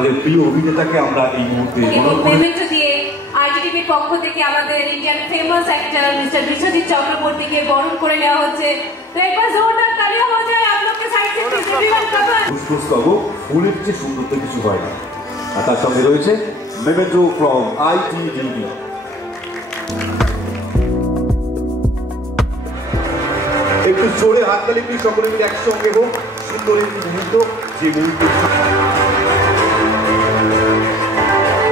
আমাদের প্রিয় অভিনেতাকে আমরা এই মুহূর্তে মেমেন্টো দিয়ে আইটিভির পক্ষ থেকে আমাদের Indian famous actor mister Biswajit চক্রবর্তীকে বরণ করে নেওয়া হচ্ছে। তো একবার জোরদার তালিয়া হয়ে যায় आप लोग के साइड से एवरीवन कमन। পুষ্পস্তবক ফুলের চেয়ে সুন্দর তো কিছু হয় না। আর তার সঙ্গে রয়েছে মেমেন্টো ফ্রম আইটিভিবি। একটু জোরে হাততালি প্লিজ, সকলে মিলে একসঙ্গে হোক। সুন্দর একটি মুহূর্ত, যে মুহূর্ত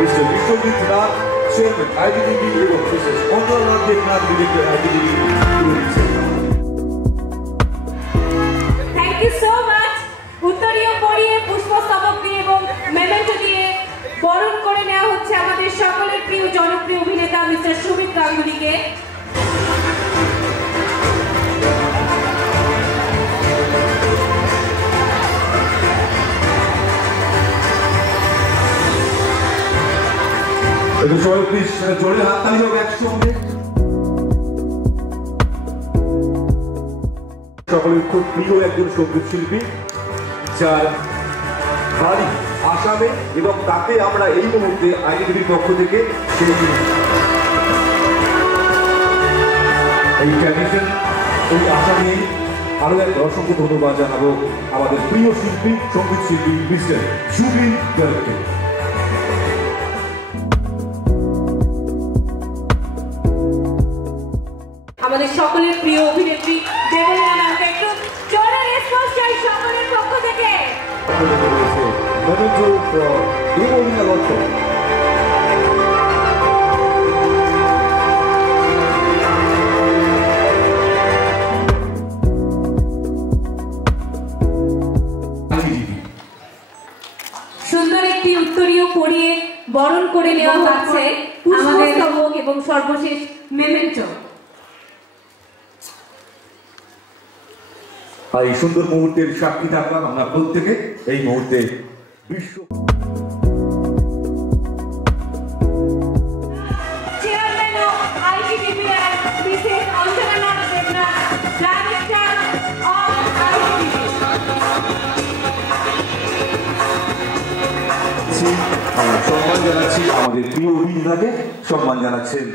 mister Biswajit Nath chairman ITVB এবং Mrs Antaranath Debnath director ITVB. Thank you so much. উত্তরীয় পরিয়ে পুষ্পস্তবক দিয়ে এবং মেমেন্টো দিয়ে বরণ করে নেওয়া হচ্ছে আমাদের সকলের প্রিয় জনপ্রিয় অভিনেতা মিস্টার সুমিত গাঙ্গুলিকে। সবাই প্লিজ জোরে হাততালি হোক একসঙ্গে। সকলের খুব প্রিয় একজন সঙ্গীত শিল্পী, যার বাড়ি আসামে, এবং তাকে আমরা এই মুহূর্তে আইটিভির পক্ষ থেকে এই ট্র্যাডিশন, এই আশা নিয়েই আরো এক অসংখ্য ধন্যবাদ জানাবো আমাদের প্রিয় শিল্পী, সঙ্গীত শিল্পী মিস্টার জুবিন গার্গকে। আমাদের সকলের প্রিয় অভিনেত্রী দেবলীনা নাথ, একটু জোরে রেসপন্স চাই সকলের পক্ষ থেকে। দেবলীনা দত্ত। সুন্দর একটি উত্তরীয় পরিয়ে বরণ করে নেওয়া হচ্ছে আমাদের পুষ্পস্তবক এবং সর্বশেষ মেমেন্টো। এই সুন্দর মুহূর্তের সাক্ষী থাকলাম আমরা প্রত্যেকে। এই মুহূর্তে Biswa chairman of ITVB Mrs Antaranath Debnath, director of ITVB. সম্মান জানাচ্ছি আমাদের প্রিয় অভিনেতাকে, সম্মান জানাচ্ছেন